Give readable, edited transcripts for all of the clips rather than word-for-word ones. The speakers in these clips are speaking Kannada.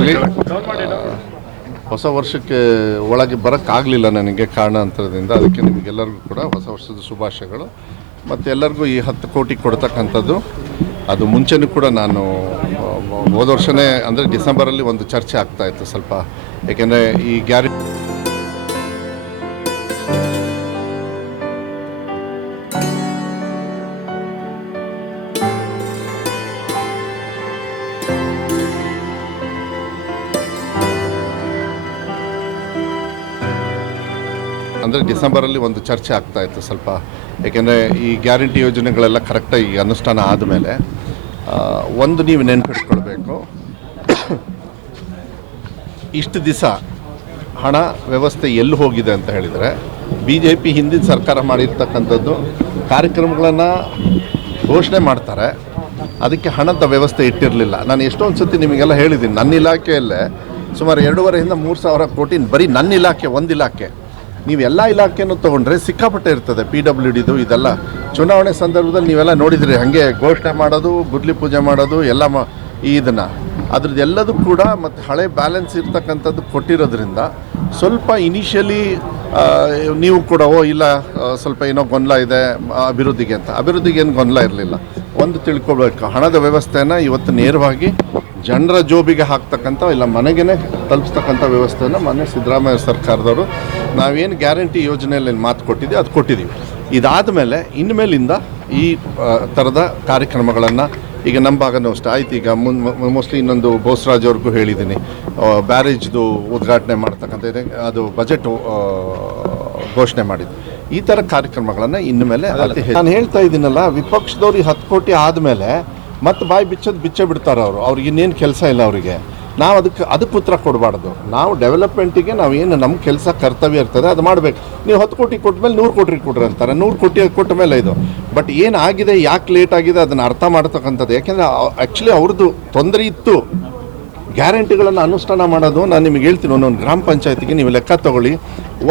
ಆ್ಯಕ್ಚುಲಿ ಹೊಸ ವರ್ಷಕ್ಕೆ ಒಳಗೆ ಬರೋಕ್ಕಾಗಲಿಲ್ಲ ನನಗೆ ಕಾರಣಾಂತರದಿಂದ. ಅದಕ್ಕೆ ನಿಮಗೆಲ್ಲರಿಗೂ ಕೂಡ ಹೊಸ ವರ್ಷದ ಶುಭಾಶಯಗಳು. ಮತ್ತು ಎಲ್ಲರಿಗೂ ಈ 10 ಕೋಟಿ ಕೊಡ್ತಕ್ಕಂಥದ್ದು ಅದು ಮುಂಚೆನೂ ಕೂಡ ನಾನು ಹೋದ ವರ್ಷವೇ ಅಂದರೆ ಡಿಸೆಂಬರಲ್ಲಿ ಒಂದು ಚರ್ಚೆ ಆಗ್ತಾಯಿತ್ತು ಸ್ವಲ್ಪ. ಏಕೆಂದರೆ ಈ ಗ್ಯಾರಂಟಿ ಡಿಸೆಂಬರಲ್ಲಿ ಒಂದು ಚರ್ಚೆ ಆಗ್ತಾಯಿತ್ತು ಸ್ವಲ್ಪ. ಏಕೆಂದರೆ ಈ ಗ್ಯಾರಂಟಿ ಯೋಜನೆಗಳೆಲ್ಲ ಕರೆಕ್ಟಾಗಿ ಅನುಷ್ಠಾನ ಆದಮೇಲೆ ಒಂದು ನೀವು ನೆನಪಿಟ್ಕೊಳ್ಬೇಕು, ಇಷ್ಟು ದಿವಸ ಹಣ ವ್ಯವಸ್ಥೆ ಎಲ್ಲಿ ಹೋಗಿದೆ ಅಂತ ಹೇಳಿದರೆ, BJP ಹಿಂದಿನ ಸರ್ಕಾರ ಮಾಡಿರ್ತಕ್ಕಂಥದ್ದು ಕಾರ್ಯಕ್ರಮಗಳನ್ನು ಘೋಷಣೆ ಮಾಡ್ತಾರೆ, ಅದಕ್ಕೆ ಹಣದ ವ್ಯವಸ್ಥೆ ಇಟ್ಟಿರಲಿಲ್ಲ. ನಾನು ಎಷ್ಟೊಂದು ಸತಿ ನಿಮಗೆಲ್ಲ ಹೇಳಿದ್ದೀನಿ, ನನ್ನ ಇಲಾಖೆಯಲ್ಲೇ ಸುಮಾರು 2,500 3 ಸಾವಿರ ಕೋಟಿ ಬರೀ ನನ್ನ ಇಲಾಖೆ, ಒಂದು ಇಲಾಖೆ. ನೀವು ಎಲ್ಲ ಇಲಾಖೆಯನ್ನು ತೊಗೊಂಡ್ರೆ ಸಿಕ್ಕಾಪಟ್ಟೆ ಇರ್ತದೆ. PWDದು ಇದೆಲ್ಲ ಚುನಾವಣೆ ಸಂದರ್ಭದಲ್ಲಿ ನೀವೆಲ್ಲ ನೋಡಿದ್ರಿ, ಹಾಗೆ ಘೋಷಣೆ ಮಾಡೋದು, ಗುದ್ಲಿ ಪೂಜೆ ಮಾಡೋದು ಎಲ್ಲ ಇದನ್ನು ಅದ್ರದ್ದು ಎಲ್ಲದೂ ಕೂಡ ಮತ್ತು ಹಳೆ ಬ್ಯಾಲೆನ್ಸ್ ಇರ್ತಕ್ಕಂಥದ್ದು ಕೊಟ್ಟಿರೋದ್ರಿಂದ ಸ್ವಲ್ಪ ಇನಿಷಿಯಲಿ ನೀವು ಕೂಡ ಇಲ್ಲ ಸ್ವಲ್ಪ ಏನೋ ಗೊಂದಲ ಇದೆ ಅಭಿವೃದ್ಧಿಗೆ ಅಂತ. ಅಭಿವೃದ್ಧಿಗೆ ಏನು ಗೊಂದಲ ಇರಲಿಲ್ಲ. ಒಂದು ತಿಳ್ಕೊಳ್ಬೇಕು, ಹಣದ ವ್ಯವಸ್ಥೆನ ಇವತ್ತು ನೇರವಾಗಿ ಜನರ ಜೋಬಿಗೆ ಹಾಕ್ತಕ್ಕಂಥ ಇಲ್ಲ ಮನೆಗೇ ತಲುಪಿಸ್ತಕ್ಕಂಥ ವ್ಯವಸ್ಥೆಯನ್ನು ಮೊನ್ನೆ ಸಿದ್ದರಾಮಯ್ಯ ಸರ್ಕಾರದವರು ನಾವೇನು ಗ್ಯಾರಂಟಿ ಯೋಜನೆಯಲ್ಲಿ ಮಾತು ಕೊಟ್ಟಿದ್ದೀವಿ ಅದು ಕೊಟ್ಟಿದ್ದೀವಿ. ಇದಾದ ಮೇಲೆ ಇನ್ಮೇಲಿಂದ ಈ ಥರದ ಕಾರ್ಯಕ್ರಮಗಳನ್ನು ಈಗ ನಮ್ಮ ಭಾಗನೂ ಅಷ್ಟೇ ಆಯ್ತು. ಈಗ ಮೋಸ್ಟ್ಲಿ ಇನ್ನೊಂದು ಬೋಸರಾಜ್ ಅವ್ರಿಗೂ ಹೇಳಿದ್ದೀನಿ, ಬ್ಯಾರೇಜ್ದು ಉದ್ಘಾಟನೆ ಮಾಡ್ತಕ್ಕಂಥ ಅದು ಬಜೆಟ್ ಘೋಷಣೆ ಮಾಡಿದ್ದು. ಈ ಥರ ಕಾರ್ಯಕ್ರಮಗಳನ್ನು ಇನ್ಮೇಲೆ ನಾನು ಹೇಳ್ತಾ ಇದ್ದೀನಲ್ಲ, ವಿಪಕ್ಷದವ್ರು ಈ 10 ಕೋಟಿ ಆದಮೇಲೆ ಮತ್ತು ಬಾಯಿ ಬಿಚ್ಚೇ ಬಿಡ್ತಾರೆ ಅವರು. ಅವ್ರಿಗೆ ಇನ್ನೇನು ಕೆಲಸ ಇಲ್ಲ ಅವರಿಗೆ. ನಾವು ಅದಕ್ಕೆ ಉತ್ತರ ಕೊಡಬಾರ್ದು. ನಾವು ಡೆವಲಪ್ಮೆಂಟಿಗೆ ನಾವೇನು ನಮ್ಮ ಕೆಲಸ ಕರ್ತವ್ಯ ಇರ್ತದೆ ಅದು ಮಾಡಬೇಕು. ನೀವು 10 ಕೋಟಿ ಕೊಟ್ಟ ಮೇಲೆ 100 ಕೋಟಿ ಕೊಡ್ರಿ ಅಂತಾರೆ. 100 ಕೋಟಿ ಕೊಟ್ಟ ಮೇಲೆ ಇದು ಬಟ್ ಏನಾಗಿದೆ, ಯಾಕೆ ಲೇಟ್ ಆಗಿದೆ ಅದನ್ನು ಅರ್ಥ ಮಾಡ್ತಕ್ಕಂಥದ್ದು. ಯಾಕೆಂದರೆ ಆ್ಯಕ್ಚುಲಿ ಅವ್ರದ್ದು ತೊಂದರೆ ಇತ್ತು ಗ್ಯಾರಂಟಿಗಳನ್ನು ಅನುಷ್ಠಾನ ಮಾಡೋದು. ನಾನು ನಿಮಗೆ ಹೇಳ್ತೀನಿ, ಒಂದೊಂದು ಗ್ರಾಮ ಪಂಚಾಯತಿಗೆ ನೀವು ಲೆಕ್ಕ ತೊಗೊಳ್ಳಿ,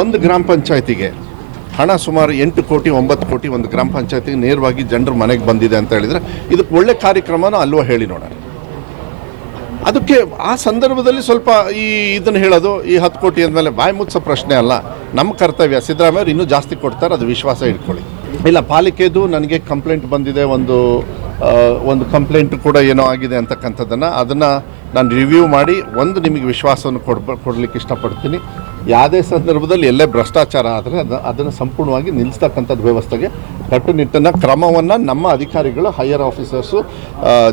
ಒಂದು ಗ್ರಾಮ ಪಂಚಾಯತಿಗೆ ಹಣ ಸುಮಾರು 8 ಕೋಟಿ 9 ಕೋಟಿ ಒಂದು ಗ್ರಾಮ ಪಂಚಾಯತಿಗೆ ನೇರವಾಗಿ ಜನರು ಮನೆಗೆ ಬಂದಿದೆ ಅಂತ ಹೇಳಿದರೆ ಇದಕ್ಕೆ ಒಳ್ಳೆ ಕಾರ್ಯಕ್ರಮನೂ ಅಲ್ವಾ ಹೇಳಿ ನೋಡೋಣ. ಅದಕ್ಕೆ ಆ ಸಂದರ್ಭದಲ್ಲಿ ಸ್ವಲ್ಪ ಇದನ್ನು ಹೇಳೋದು, ಈ 10 ಕೋಟಿ ಅಂದಮೇಲೆ ಬಾಯಿ ಮುಚ್ಚೋ ಪ್ರಶ್ನೆ ಅಲ್ಲ, ನಮ್ಮ ಕರ್ತವ್ಯ. ಸಿದ್ದರಾಮಯ್ಯ ಅವರು ಇನ್ನೂ ಜಾಸ್ತಿ ಕೊಡ್ತಾರೆ, ಅದು ವಿಶ್ವಾಸ ಇಟ್ಕೊಳ್ಳಿ. ಇಲ್ಲ ಪಾಲಿಕೆದು ನನಗೆ ಕಂಪ್ಲೇಂಟ್ ಬಂದಿದೆ, ಒಂದು ಕಂಪ್ಲೇಂಟ್ ಕೂಡ ಏನೋ ಆಗಿದೆ ಅದನ್ನು ನಾನು ರಿವ್ಯೂ ಮಾಡಿ ನಿಮಗೆ ವಿಶ್ವಾಸವನ್ನು ಕೊಡಲಿಕ್ಕೆ ಇಷ್ಟಪಡ್ತೀನಿ. ಯಾವುದೇ ಸಂದರ್ಭದಲ್ಲಿ ಎಲ್ಲೇ ಭ್ರಷ್ಟಾಚಾರ ಆದರೆ ಅದನ್ನು ಸಂಪೂರ್ಣವಾಗಿ ನಿಲ್ಲಿಸ್ತಕ್ಕಂಥದ್ದು ವ್ಯವಸ್ಥೆಗೆ ಕಟ್ಟುನಿಟ್ಟಿನ ಕ್ರಮವನ್ನು ನಮ್ಮ ಅಧಿಕಾರಿಗಳು, ಹೈಯರ್ ಆಫೀಸರ್ಸು,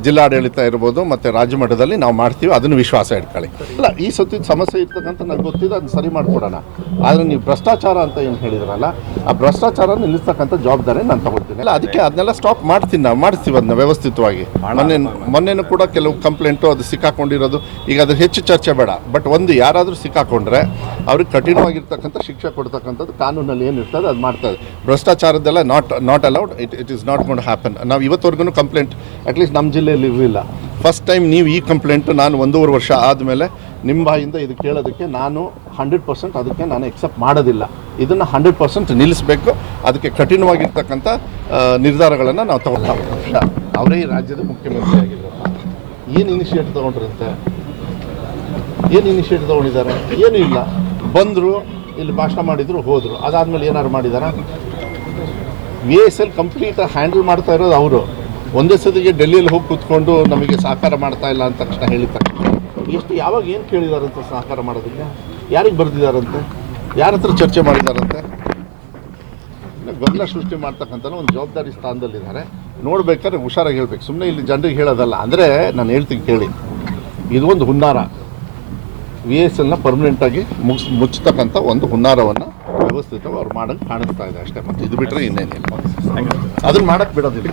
ಜಿಲ್ಲಾಡಳಿತ ಇರ್ಬೋದು ಮತ್ತು ರಾಜ್ಯ ಮಟ್ಟದಲ್ಲಿ ನಾವು ಮಾಡ್ತೀವಿ. ಅದನ್ನು ವಿಶ್ವಾಸ ಇಟ್ಕೊಳ್ಳಿ. ಇಲ್ಲ ಈ ಸತಿ ಸಮಸ್ಯೆ ಇರ್ತಕ್ಕಂಥ ನನಗೆ ಗೊತ್ತಿದೆ, ಅದನ್ನು ಸರಿ ಮಾಡಿಕೊಡೋಣ. ಆದರೆ ನೀವು ಭ್ರಷ್ಟಾಚಾರ ಅಂತ ಏನು ಹೇಳಿದ್ರಲ್ಲ, ಆ ಭ್ರಷ್ಟಾಚಾರ ನಿಲ್ಲಿಸ್ತಕ್ಕಂಥ ಜವಾಬ್ದಾರಿ ನಾನು ತಗೊಳ್ತೀನಿ. ಅಲ್ಲ ಅದಕ್ಕೆ ಅದನ್ನೆಲ್ಲ ಸ್ಟಾಪ್ ಮಾಡ್ತೀವಿ ಅದನ್ನ ವ್ಯವಸ್ಥಿತವಾಗಿ. ಮೊನ್ನೆನೂ ಕೂಡ ಕೆಲವು ಕಂಪ್ಲೇಂಟು ಅದು ಸಿಕ್ಕಾಕೊಂಡಿರೋದು, ಈಗ ಅದು ಹೆಚ್ಚು ಚರ್ಚೆ ಬೇಡ. ಬಟ್ ಯಾರಾದರೂ ಸಿಕ್ಕಾಕೊಂಡ್ರೆ ಅವ್ರಿಗೆ ಕಠಿಣವಾಗಿರ್ತಕ್ಕಂಥ ಶಿಕ್ಷೆ ಕೊಡ್ತಕ್ಕಂಥದ್ದು ಕಾನೂನಲ್ಲಿ ಏನಿರ್ತದೆ ಅದು ಮಾಡ್ತಾರೆ. ಭ್ರಷ್ಟಾಚಾರದ್ದೆಲ್ಲ not allowed, it is not gonna happen. ನಾವು ಇವತ್ತವರೆಗೂ ಕಂಪ್ಲೇಂಟ್ ಅಟ್ಲೀಸ್ಟ್ ನಮ್ಮ ಜಿಲ್ಲೆಯಲ್ಲಿ ಇರಲಿಲ್ಲ. ಫಸ್ಟ್ ಟೈಮ್ ನೀವು ಈ ಕಂಪ್ಲೇಂಟು ನಾನು 1.5 ವರ್ಷ ಆದಮೇಲೆ ನಿಮ್ಮ ಬಾಯಿಂದ ಇದು ಕೇಳೋದಕ್ಕೆ ನಾನು 100% ಅದಕ್ಕೆ ನಾನು ಎಕ್ಸೆಪ್ಟ್ ಮಾಡೋದಿಲ್ಲ. ಇದನ್ನು 100% ನಿಲ್ಲಿಸಬೇಕು. ಅದಕ್ಕೆ ಕಠಿಣವಾಗಿರ್ತಕ್ಕಂಥ ನಿರ್ಧಾರಗಳನ್ನು ನಾವು ತಗೊಳ್ತಾ. ಅವರೇ ಈ ರಾಜ್ಯದ ಮುಖ್ಯಮಂತ್ರಿ ಆಗಿದ್ದಾರೆ. ಏನು ಇನಿಷಿಯೇಟಿವ್ ತೊಗೊಂಡ್ರಂತೆ, ಏನು ಇನಿಷಿಯೇಟಿವ್ ತೊಗೊಂಡಿದ್ದಾರೆ? ಏನೂ ಇಲ್ಲ. ಬಂದರು, ಇಲ್ಲಿ ಭಾಷಣ ಮಾಡಿದರು, ಹೋದರು. ಅದಾದಮೇಲೆ ಏನಾದ್ರು ಮಾಡಿದಾರಾ? VSL ಕಂಪ್ಲೀಟ್ ಹ್ಯಾಂಡಲ್ ಮಾಡ್ತಾ ಇರೋದು ಅವರು. ಒಂದೇ ಸತಿಗೆ ಡೆಲ್ಲಿಯಲ್ಲಿ ಹೋಗಿ ಕೂತ್ಕೊಂಡು ನಮಗೆ ಸಹಕಾರ ಮಾಡ್ತಾ ಇಲ್ಲ ಅಂತ ತಕ್ಷಣ ಹೇಳಿದ ತಕ್ಷಣ ಯಾವಾಗ ಏನು ಕೇಳಿದಾರಂತೆ ಸಹಕಾರ ಮಾಡೋದಕ್ಕೆ? ಯಾರಿಗೆ ಬರೆದಿದ್ದಾರಂತೆ? ಯಾರ ಹತ್ರ ಚರ್ಚೆ ಮಾಡಿದಾರಂತೆ? ಗೊಂದಲ ಸೃಷ್ಟಿ ಮಾಡ್ತಕ್ಕಂಥ ಒಂದು ಜವಾಬ್ದಾರಿ ಸ್ಥಾನದಲ್ಲಿದ್ದಾರೆ. ನೋಡ್ಬೇಕಾದ್ರೆ ಹುಷಾರಾಗಿ ಹೇಳ್ಬೇಕು, ಸುಮ್ಮನೆ ಇಲ್ಲಿ ಜನರಿಗೆ ಹೇಳೋದಲ್ಲ. ಅಂದರೆ ನಾನು ಹೇಳ್ತೀನಿ ಕೇಳಿ, ಇದು ಒಂದು ಹುನ್ನಾರ. VSLನ ಪರ್ಮನೆಂಟಾಗಿ ಮುಚ್ಚತಕ್ಕಂಥ ಒಂದು ಹುನ್ನಾರವನ್ನು ವ್ಯವಸ್ಥಿತವಾಗಿ ಅವ್ರು ಮಾಡೋಕ್ಕೆ ಕಾಣಿಸ್ತಾ ಇದೆ ಅಷ್ಟೇ. ಮತ್ತು ಇದು ಬಿಟ್ಟರೆ ಇನ್ನೇನಿಲ್ಲ. ಅದನ್ನು ಮಾಡೋಕ್ಕೆ ಬಿಡೋದಿಲ್ಲ.